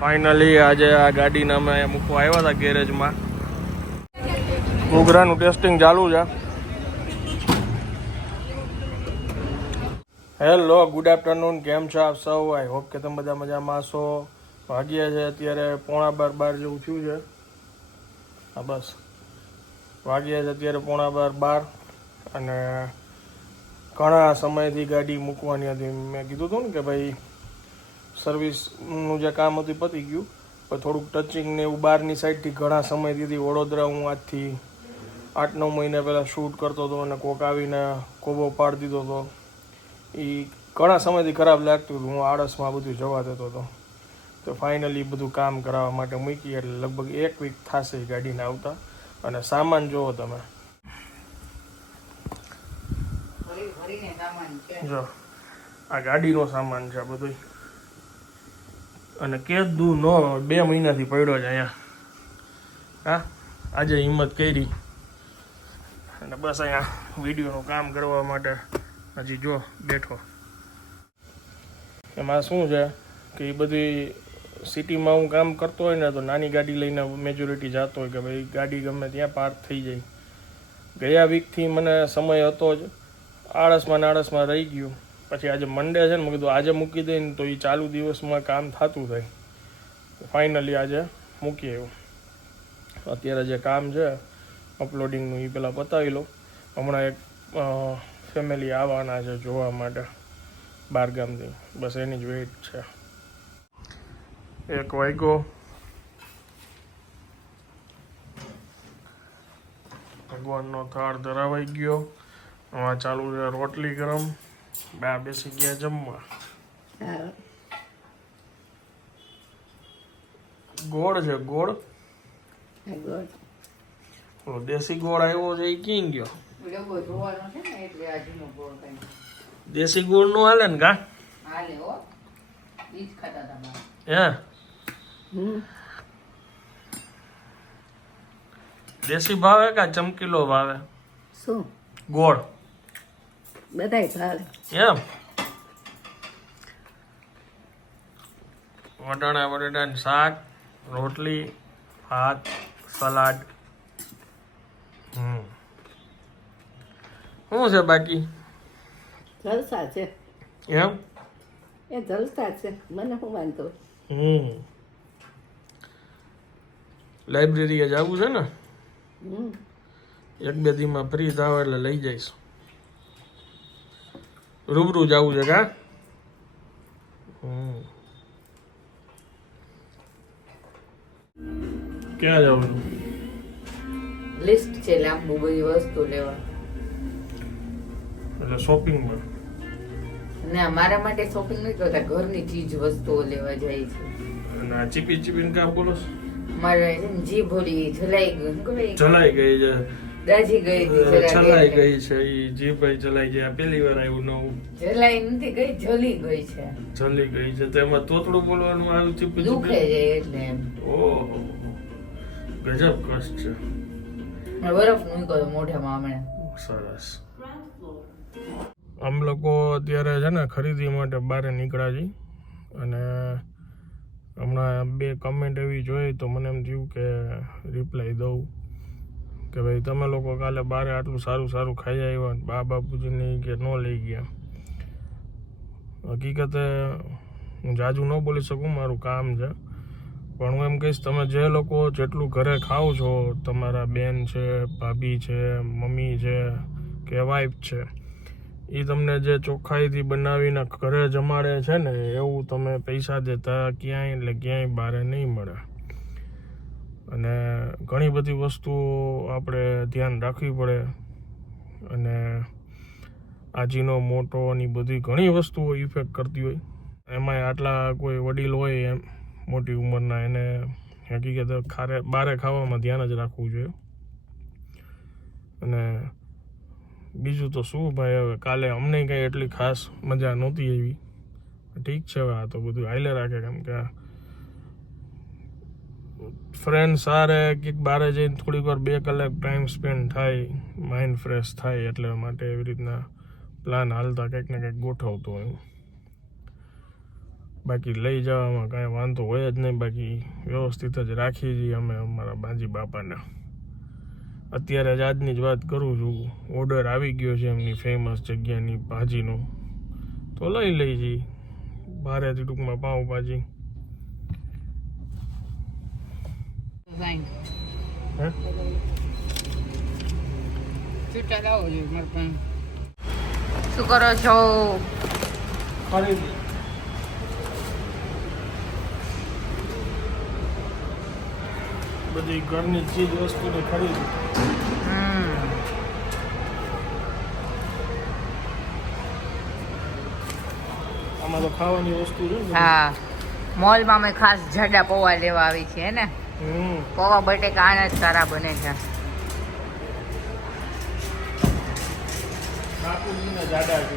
Finally આજે આ ગાડીને અમે મૂકવા આવ્યા હતા ગેરેજમાં. ઘૂઘરાનું ટેસ્ટિંગ ચાલુ છે. Hello, good afternoon. કેમ છો આપ સૌ? આઈ હોપ કે તમે બધા મજામાં છો. વાગ્યા છે અત્યારે 11:15 જેવું થયું છે. હા બસ વાગ્યા છે અત્યારે 11:15 અને ઘણા સમયથી ગાડી મૂકવાની હતી. મેં કીધું હતું ને કે ભાઈ સર્વિસનું જે કામ હતું પતી ગયું, પણ થોડુંક ટચિંગ ને એવું બહારની સાઈડથી ઘણા સમયથી વડોદરા હું આજથી 8-9 મહિના પહેલાં શૂટ કરતો હતો અને કોક આવીને કોબો પાડી દીધો હતો. એ ઘણા સમયથી ખરાબ લાગતું હતું. હું આળસમાં બધું જવા દેતો હતો. તો ફાઇનલી બધું કામ કરાવવા માટે મૂકી એટલે લગભગ 1 વીક થશે ગાડીને આવતા. અને સામાન જુઓ તમે, જો આ ગાડીનો સામાન છે આ બધું. અને કીધું નો 2 મહિનાથી પડ્યો છે અહીંયા. હા, આજે હિંમત કરી અને બસ અહીંયા વિડીયોનું કામ કરવા માટે હજી જો બેઠો. એમાં શું છે કે એ બધી સિટીમાં હું કામ કરતો હોય ને તો નાની ગાડી લઈને મેજોરિટી જતો હોય કે ભાઈ ગાડી ગમે ત્યાં પાર્ક થઈ જાય. ગયા વીકથી મને સમય હતો જ, આળસમાં રહી ગયું. પછી આજે મંડે છે ને, મેં કીધું આજે મૂકી દઈને તો એ ચાલુ દિવસમાં કામ થતું થાય. ફાઇનલી આજે મૂકી આવ્યું. અત્યારે જે કામ છે અપલોડિંગનું એ પહેલાં પતાવી લો. હમણાં એક ફેમિલી આવવાના છે જોવા માટે બહારગામથી, બસ એની જ વેઇટ છે. 1 વાગ્યો. ભગવાનનો થાળ ધરાવાઈ ગયો. હવે ચાલુ છે રોટલી ગરમ. બા બેસી ગયા જમવા. ગોળ છે, ગોળ. દેશી ગોળ આવ્યો છે એ ક્યાં ગયો? દેશી ગોળ નું હાલે ને કા? હે, દેશી ભાવે કા ચમકીલો ભાવે? શું ગોળ બધાય ભાવે એમ? વટાણા બટાટાનું શાક, રોટલી, ભાત, સલાડ. શું છે બાકી? જલસા છે એમ? એ જલસા છે, મને શું વાંધો. લાઇબ્રેરીએ જવું છે ને? 1-2 દીમાં ફ્રી થાવ એટલે લઈ જઈશ. રૂબરૂ જવું છે કા? ક્યાં જવાનું? લિસ્ટ છે લાંબુ, બધી વસ્તુ લેવા. એટલે શોપિંગમાં? ના, મારા માટે શોપિંગ નથી કરતા, ઘરની ચીજ વસ્તુઓ લેવા જાય છે. અને આ ચીપી કામ બોલો? મારે જીભ ઓલી જલાઈ ગઈ છે, દાજી ગઈ હતી, ચલાઈ ગઈ છે. ઈ જીભ ચલાઈ જાય. પહેલી વાર આવ્યું નવું. જલાઈ નથી ગઈ, જલી ગઈ છે. જલી ગઈ છે. તેમાં તોતડું બોલવાનું આવ્યું. ચીપી દુખે જાય એટલે એમ. ઓહો, ગજબ કષ્ટ છે. બરફ મૂક્યો મોઢામાં હમણાં. સરસ. આમ લોકો અત્યારે છે ને ખરીદી માટે બહાર નીકળ્યા છીએ. અને હમણાં 2 કમેન્ટ એવી જોઈ તો મને એમ થયું કે રિપ્લાય દઉં કે ભાઈ તમે લોકો કાલે બહાર આટલું સારું ખાઈ આવ્યા, બા બાપુજીની કે ન લઈ ગયા. હકીકતે હું જાજુ ન બોલી શકું, મારું કામ છે. પણ હું એમ કહીશ, તમે જે લોકો જેટલું ઘરે ખાઓ છો, તમારા બેન છે, ભાભી છે, મમ્મી છે કે વાઈફ છે, એ તમને જે ચોખ્ખાઈથી બનાવીને ઘરે જમાડે છે ને, એવું તમે પૈસા દેતા ક્યાંય બહાર નહીં મળે. અને ઘણી બધી વસ્તુઓ આપણે ધ્યાન રાખવી પડે. અને આજીનો મોટોની બધી ઘણી વસ્તુઓ ઇફેક્ટ કરતી હોય. એમાંય આટલા કોઈ વડીલ હોય એમ મોટી ઉંમરના, એને હકીકત બહારે ખાવામાં ધ્યાન જ રાખવું જોઈએ. અને બીજું તો શું ભાઈ, હવે કાલે અમને કંઈ એટલી ખાસ મજા નહોતી એવી. ઠીક છે, હવે આ તો બધું હાલે રાખે. કેમ કે ફ્રેન્ડ સારે કંઈક બહાર જઈને થોડીક વાર 2 કલાક ટાઈમ સ્પેન્ડ થાય, માઇન્ડ ફ્રેશ થાય, એટલે માટે એવી રીતના પ્લાન હાલતા કંઈક ને કંઈક ગોઠવતો હોય. બાકી લઈ જવામાં કાંઈ વાંધો હોય જ નહીં. બાકી વ્યવસ્થિત જ રાખીએ છીએ અમે અમારા બાજી બાપાને. અત્યારે જ આજની જ વાત કરું છું, ઓર્ડર આવી ગયો છે એમની ફેમસ જગ્યાની ભાજીનો, તો લઈ લઈ જઈએ ભારેથી, ટૂંકમાં પાઉંભાજી. હે શું કરો છો? ખરીદી બધી ઘરની ચીજ વસ્તુની ખરીદી. આમાં તો ખાવાની વસ્તુ છે ને. હા, મોલમાં અમે ખાસ જાડા પૌવા લેવા આવી છીએ ને. પૌવા બટેકા આના જ સારા બને છે. બાપુજીના જાડા છે.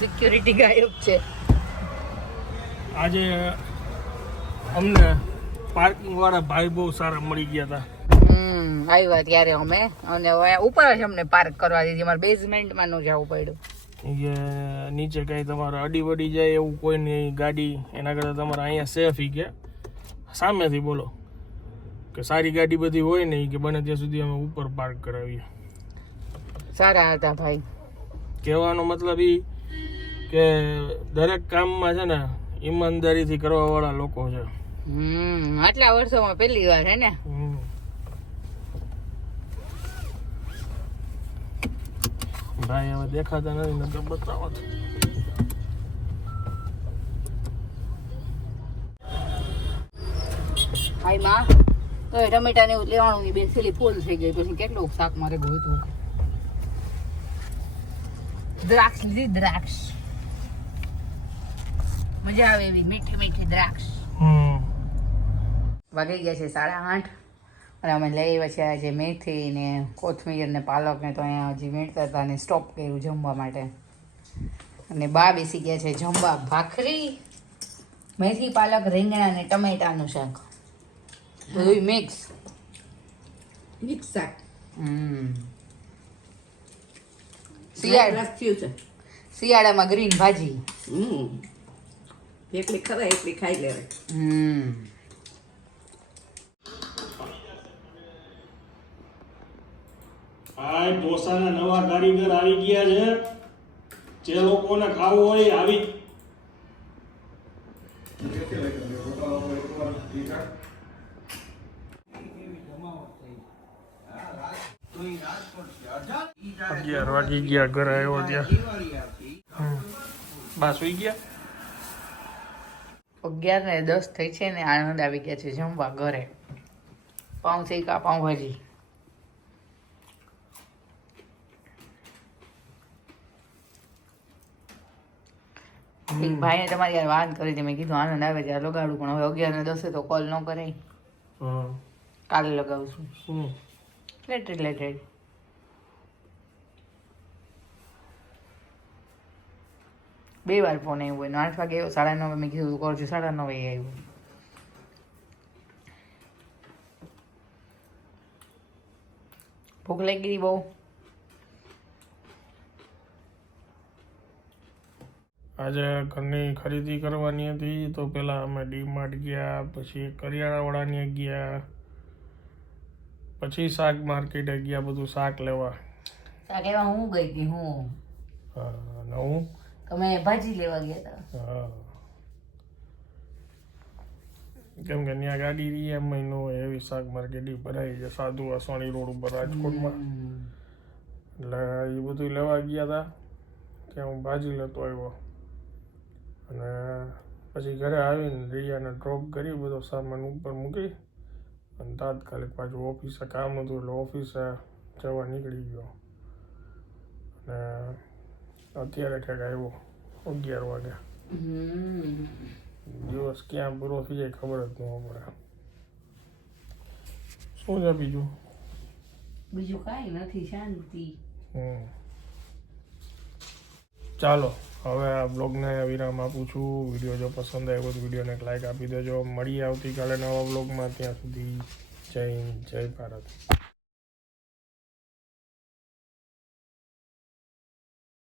સિક્યુરિટી ગાયબ છે. આજે અમને પાર્કિંગ વાળા ભાઈ બહુ સારા મળી ગયા હતા. આવ્યા ત્યારે અમે, અને ઉપર જ અમને પાર્ક કરવા દીધી. અમારે બેઝમેન્ટમાં ન જવું પડ્યું. કે નીચે કઈ તમારે અડી વડી જાય એવું કોઈ નહીં ગાડી, એના કરતાં તમારે અહીંયા સેફ કે સામેથી બોલો કે સારી ગાડી બધી હોય ને કે બને ત્યાં સુધી અમે ઉપર પાર્ક કરાવીએ. સારા હતા ભાઈ. કહેવાનો મતલબ એ કે દરેક કામમાં છે ને ઈમાનદારીથી કરવા વાળા લોકો છે. આટલા વર્ષોમાં પહેલી વાર હે ને. ભાઈ હવે દેખાતા નથી, નકર બતાવો. ભાઈ માં તો ટમેટા ને એવું લેવાનું, બે થેલી ફૂલ થઈ ગઈ. પછી કેટલું શાક મારે ગોતું. દ્રાક્ષ લીધી, દ્રાક્ષ મજા આવે એવી મીઠી મીઠી દ્રાક્ષ. વાગી ગયા છે 8:30 અને અમે લઈ આવ્યા છે આજે મેથી ને કોથમીર ને પાલક ને. તો અહીંયા હજી વીણતા હતા અને સ્ટોપ કર્યું જમવા માટે. અને બા બેસી ગયા છે જમવા. ભાખરી, મેથી, પાલક, રીંગણા ને ટમેટાનું શાક, બધું મિક્સ શાક. શિયાળામાં ગ્રીન ભાજી. એટલી ખરાય એટલી ખાઈ લેવાય. ભાઈ ઢોસાના નવા કારીગર આવી ગયા છે. જે લોકોને ખાવું હોય આવી. અગિયાર વાગી ગયા, ઘરે આવ્યો ત્યાં બસ સુઈ ગયા. 11:10 થઈ છે ને આનંદ આવી ગયા છે જમવા ઘરે. પાઉં શેકા, પાઉંભાજી. એક ભાઈએ તમારી યાર વાત કરી હતી, મેં કીધું આનંદ આવે ત્યારે લગાડું, પણ હવે 11:10 તો કોલ ન કરાય. કાલે લગાવશું. લેટેડ 2 વાર ફોન આવ્યો હોય. 8 વાગે આવ્યો, 9:30 મેં કીધું કરજો, 9:30 આવ્યો. ભૂખ લાગી ગઈ બહુ. આજે ઘરની ખરીદી કરવાની હતી, તો પેલા અમે ડીમાર્ટ ગયા, પછી કરિયાણાવાળાને ગયા, પછી શાક માર્કેટે ગયા, બધું શાક લેવા. શાક એવા હું ગઈ હતી. હું તમે ભાજી લેવા ગયા હતા. કેમ કે ત્યાં ગાડી રહી એમ મહિનો એવી શાક માર્કેટ ભરાઈ છે સાધુ વાસવાણી રોડ ઉપર રાજકોટમાં. એટલે એ બધું લેવા ગયા હતા, ત્યાં હું ભાજી લેતો આવ્યો. અને પછી ઘરે આવીને રિયાને ડ્રોપ કરી, બધો સામાન ઉપર મૂકી અને તાત્કાલિક પાછું ઓફિસે કામ હતું એટલે ઓફિસે જવા નીકળી ગયો. અને અત્યારે ઠેક આવ્યો 11 વાગે. દિવસ ક્યાં પૂરો થઈ જાય ખબર જ ન પડે. શું છે બીજું? બીજું કાંઈ નથી, શાંતિ. ચાલો હવે આ બ્લોગને વિરામ આપું છું. વિડીયો જો પસંદ આવ્યો તો વિડીયોને એક લાઈક આપી દેજો. મળીએ આવતીકાલે નવા બ્લોગમાં. ત્યાં સુધી જય હિન્દ, જય ભારત.